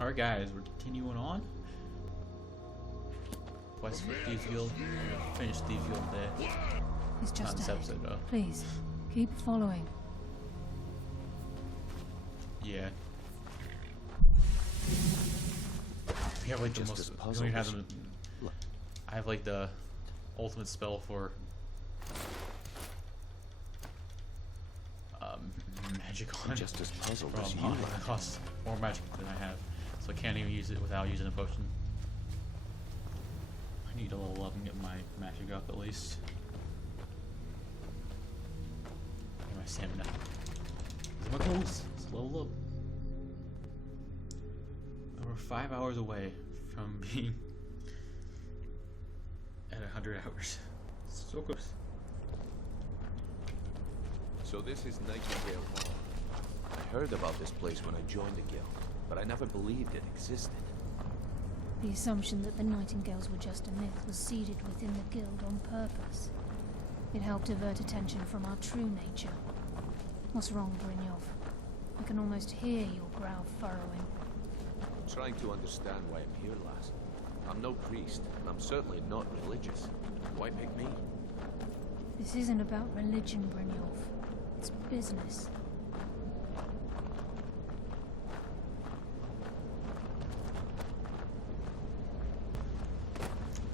Alright guys, we're continuing on. Quest for Thieves Guild. Finish Thieves Guild today. He's just Not this ahead. episode though. Please, keep following. Yeah. We have like the most we have the, I have like the ultimate spell for magic on. Just as puzzled from, as you it costs more magic than I have, so I can't even use it without using a potion. I need to level up and get my magic up at least. Get my stamina. These are my goals. Let's level up. We're 5 hours away from being at 100 hours. So close. So this is Nightinggale Armor. I heard about this place when I joined the guild, but I never believed it existed. The assumption that the Nightingales were just a myth was seeded within the guild on purpose. It helped divert attention from our true nature. What's wrong, Brynjolf? I can almost hear your brow furrowing. I'm trying to understand why I'm here, lass. I'm no priest, and I'm certainly not religious. Why pick me? This isn't about religion, Brynjolf. It's business.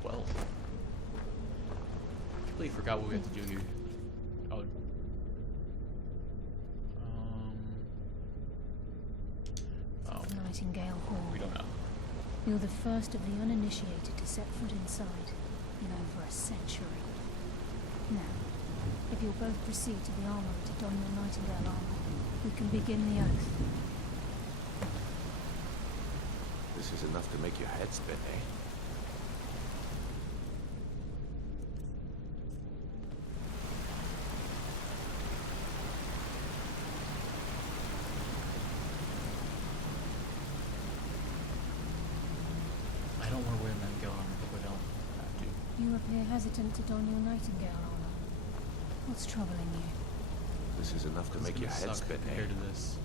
Well, I completely forgot what we have to do here. Oh. Oh. Nightingale Hall. We don't know. You're the first of the uninitiated to set foot inside in over a century. Now, if you'll both proceed to the armory to don your Nightingale armor, we can begin the oath. This is enough to make your head spin, eh? I don't want to wear Nightingale armor, but I don't have to. You appear hesitant to don your Nightingale armor. What's troubling you? This is enough to It's make your gonna head suck spin, eh? compared to this.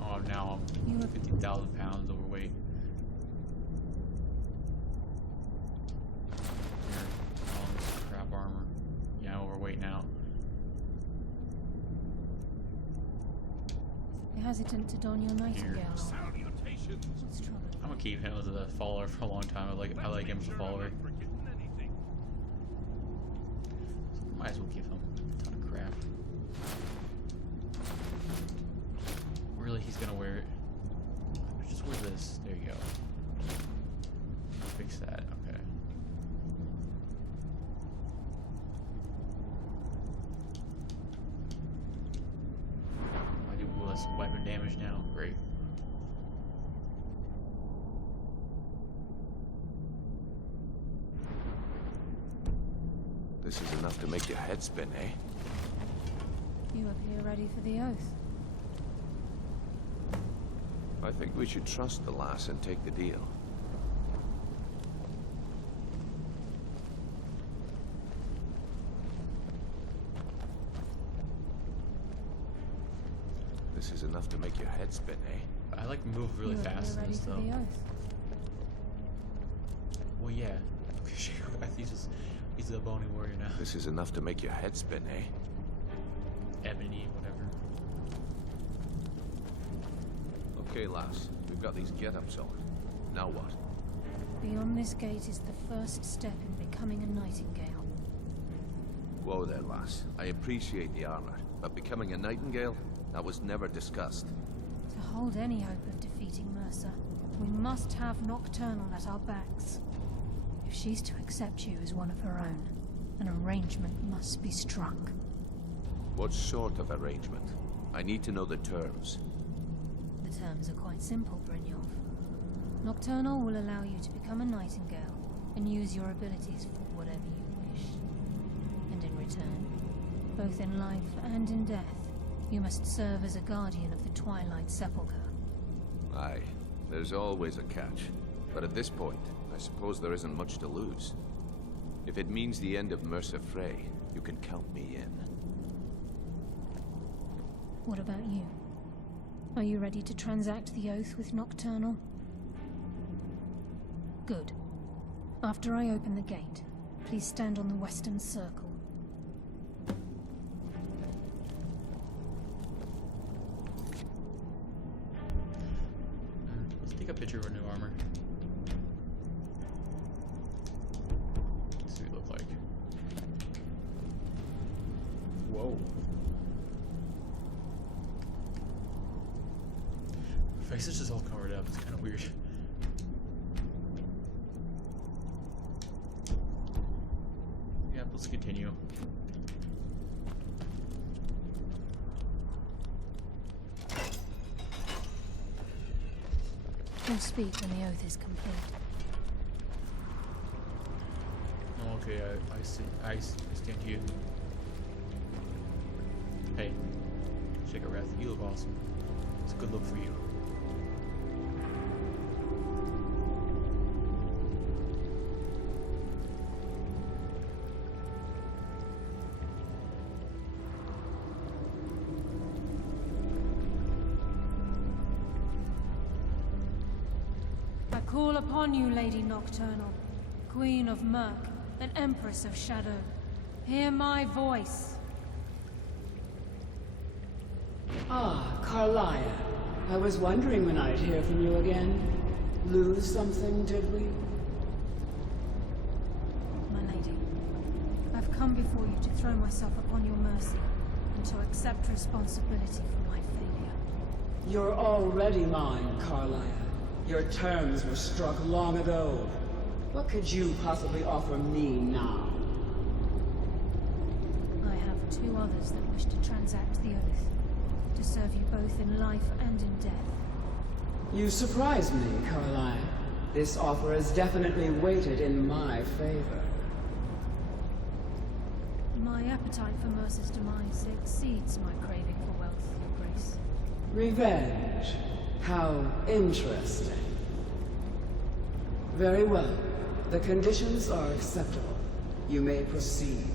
Oh, now I'm 50,000 pounds overweight. Here, all this crap armor. Yeah, I'm overweight now. You're hesitant to don your Nightingale armor. What's troubling you? I'm gonna keep him as a follower for a long time. I like him as a follower. So might as well give him a ton of crap. Really, he's gonna wear it. Just wear this. There you go. Fix that. Okay. I do less weapon damage now. Great. This is enough to make your head spin, eh? You appear ready for the oath. I think we should trust the lass and take the deal. This is enough to make your head spin, eh? I like to move really You fast appear in ready this for though. the oath. Well, yeah. He's a bony warrior now. This is enough to make your head spin, eh? Ebony, whatever. Okay, lass. We've got these get-ups on. Now what? Beyond this gate is the first step in becoming a Nightingale. Whoa there, lass. I appreciate the armor, but becoming a Nightingale? That was never discussed. To hold any hope of defeating Mercer, we must have Nocturnal at our backs. If she's to accept you as one of her own, an arrangement must be struck. What sort of arrangement? I need to know the terms. The terms are quite simple, Brynjolf. Nocturnal will allow you to become a Nightingale and use your abilities for whatever you wish. And in return, both in life and in death, you must serve as a guardian of the Twilight Sepulchre. Aye, there's always a catch. But at this point, I suppose there isn't much to lose. If it means the end of Mercer Frey, you can count me in. What about you? Are you ready to transact the oath with Nocturnal? Good. After I open the gate, please stand on the western circle. Let's take a picture of our new armor. Let's see what it looks like. Whoa. Her face is just all covered up. It's kind of weird. Yeah, let's continue. We'll speak when the oath is complete. Oh, okay, I see. I stand to you. Hey, shake a breath. You look awesome. It's a good look for you. I call upon you, Lady Nocturnal, Queen of Murk, and Empress of Shadow. Hear my voice. Ah, Carlia. I was wondering when I'd hear from you again. Lose something, did we? My lady, I've come before you to throw myself upon your mercy and to accept responsibility for my failure. You're already mine, Carlia. Your terms were struck long ago. What could you possibly offer me now? I have two others that wish to transact the oath, to serve you both in life and in death. You surprise me, Carlia. This offer is definitely weighted in my favor. My appetite for Mercer's demise exceeds my craving for wealth, Your Grace. Revenge. How interesting. Very well. The conditions are acceptable. You may proceed.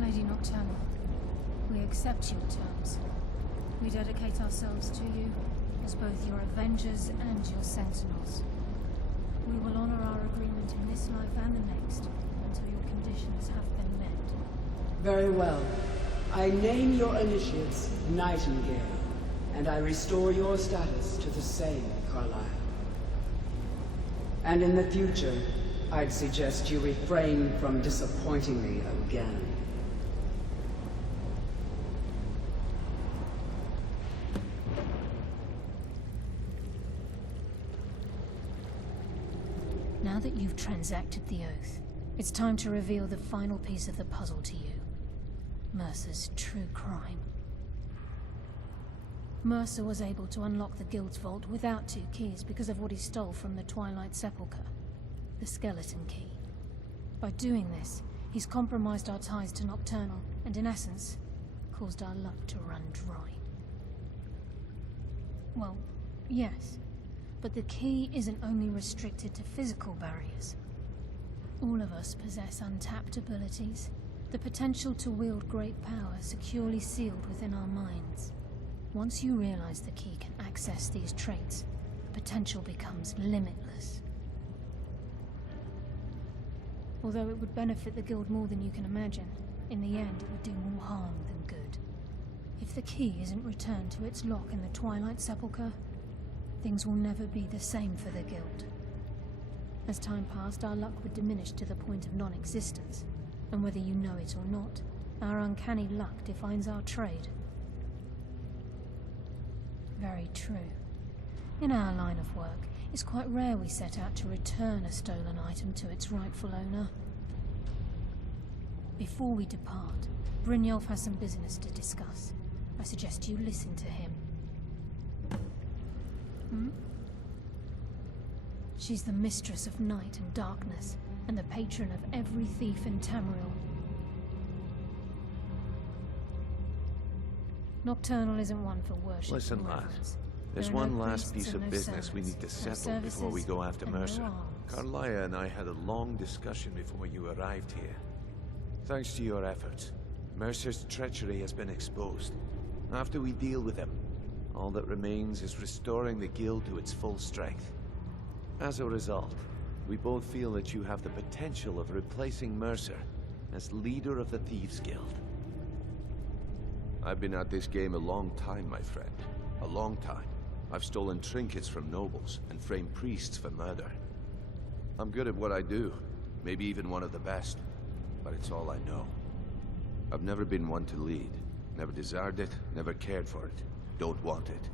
Lady Nocturnal, we accept your terms. We dedicate ourselves to you as both your avengers and your sentinels. We will honor our agreement in this life and the next until your conditions have been met. Very well. I name your initiates Nightingale, and I restore your status to the same, Carlisle. And in the future, I'd suggest you refrain from disappointing me again. Now that you've transacted the oath, it's time to reveal the final piece of the puzzle to you. Mercer's true crime. Mercer was able to unlock the Guild's vault without 2 keys because of what he stole from the Twilight Sepulchre, the skeleton key. By doing this, he's compromised our ties to Nocturnal, and in essence, caused our luck to run dry. Well, yes, but the key isn't only restricted to physical barriers. All of us possess untapped abilities, the potential to wield great power securely sealed within our minds. Once you realize the key can access these traits, the potential becomes limitless. Although it would benefit the Guild more than you can imagine, in the end it would do more harm than good. If the key isn't returned to its lock in the Twilight Sepulchre, things will never be the same for the Guild. As time passed, our luck would diminish to the point of non-existence, and whether you know it or not, our uncanny luck defines our trade. Very true. In our line of work, it's quite rare we set out to return a stolen item to its rightful owner. Before we depart, Brynjolf has some business to discuss. I suggest you listen to him. She's the mistress of night and darkness, and the patron of every thief in Tamriel. Nocturnal isn't one for worship. Listen, and lass. reverence. There's There are one no last priests piece and of no business we servants, need to no settle before we services, go after and no Mercer. arms. Carlia and I had a long discussion before you arrived here. Thanks to your efforts, Mercer's treachery has been exposed. After we deal with him, all that remains is restoring the guild to its full strength. As a result, we both feel that you have the potential of replacing Mercer as leader of the Thieves' Guild. I've been at this game a long time, my friend. A long time. I've stolen trinkets from nobles and framed priests for murder. I'm good at what I do, maybe even one of the best, but it's all I know. I've never been one to lead. Never desired it, never cared for it. Don't want it.